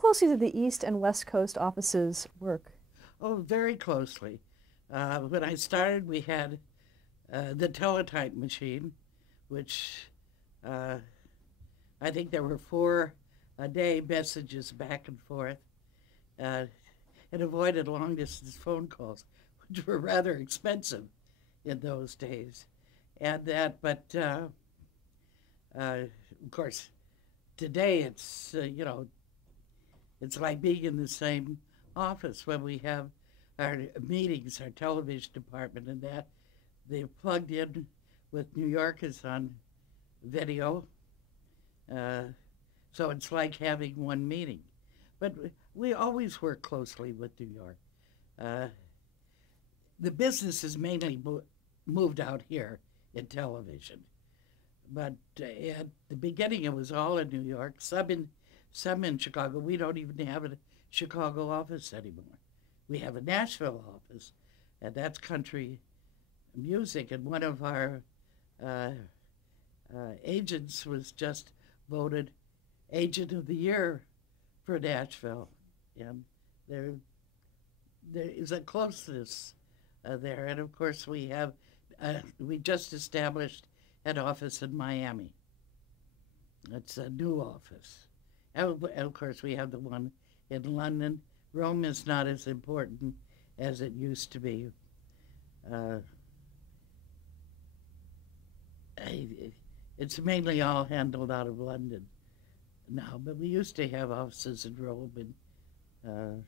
closely do the East and West Coast offices work? Oh, very closely. When I started, we had the teletype machine, which uh, I think there were four a day messages back and forth. Uh, it avoided long distance phone calls, which were rather expensive in those days. And that, but of course, today it's like being in the same office when we have our meetings, our television department, and that they're plugged in with New York is on video. Uh, so it's like having one meeting. But we always work closely with New York. Uh, the business is mainly moved out here in television. But at the beginning, it was all in New York, some in Chicago. We don't even have a Chicago office anymore. We have a Nashville office, and that's country music. And one of our uh, agents was just voted Agent of the Year for Nashville, and there there is a closeness there. And of course, we just established an office in Miami. It's a new office. And of course, we have the one in London. Rome is not as important as it used to be. Uh, it's mainly all handled out of London now, but we used to have offices in Rome and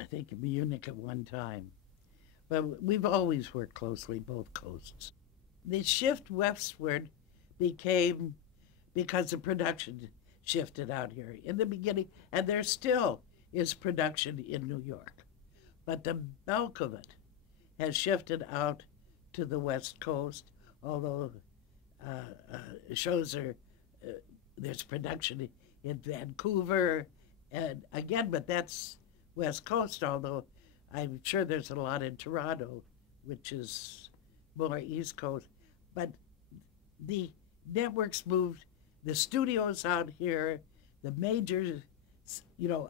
I think in Munich at one time. But we've always worked closely both coasts. The shift westward became because the production shifted out here in the beginning, and there still is production in New York, but the bulk of it has shifted out to the West Coast. Although shows are there's production in Vancouver, and again, but that's West Coast. Although I'm sure there's a lot in Toronto, which is more East Coast. But the networks moved, the studios out here, the majors,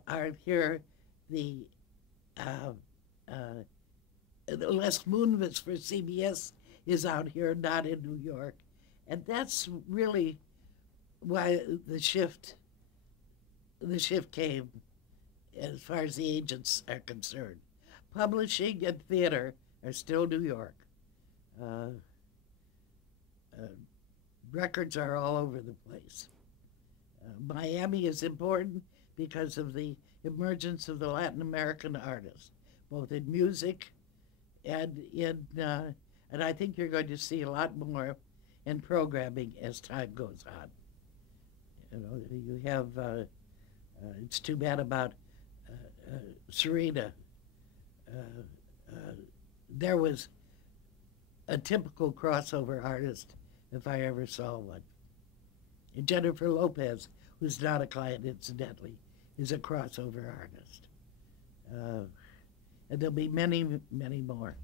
are here. The Les Moonves for CBS is out here, not in New York, and that's really why the shift came, as far as the agents are concerned. Publishing and theater are still New York. Uh, uh, Records are all over the place. Miami is important because of the emergence of the Latin American artists, both in music and I think you're going to see a lot more in programming as time goes on. You have. It's too bad about Serena. Uh, uh, there was a typical crossover artist if I ever saw one. And Jennifer Lopez, who's not a client incidentally, is a crossover artist. And there'll be many, many more.